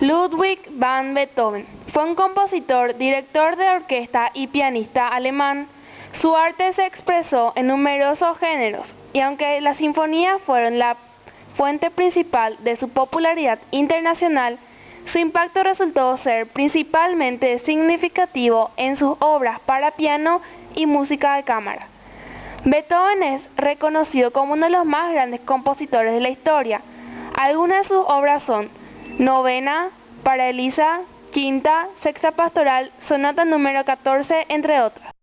Ludwig van Beethoven fue un compositor, director de orquesta y pianista alemán. Su arte se expresó en numerosos géneros, y aunque las sinfonías fueron la fuente principal de su popularidad internacional, su impacto resultó ser principalmente significativo en sus obras para piano y música de cámara. Beethoven es reconocido como uno de los más grandes compositores de la historia. Algunas de sus obras son Novena para Elisa, Quinta, Sexta Pastoral, Sonata número 14, entre otras.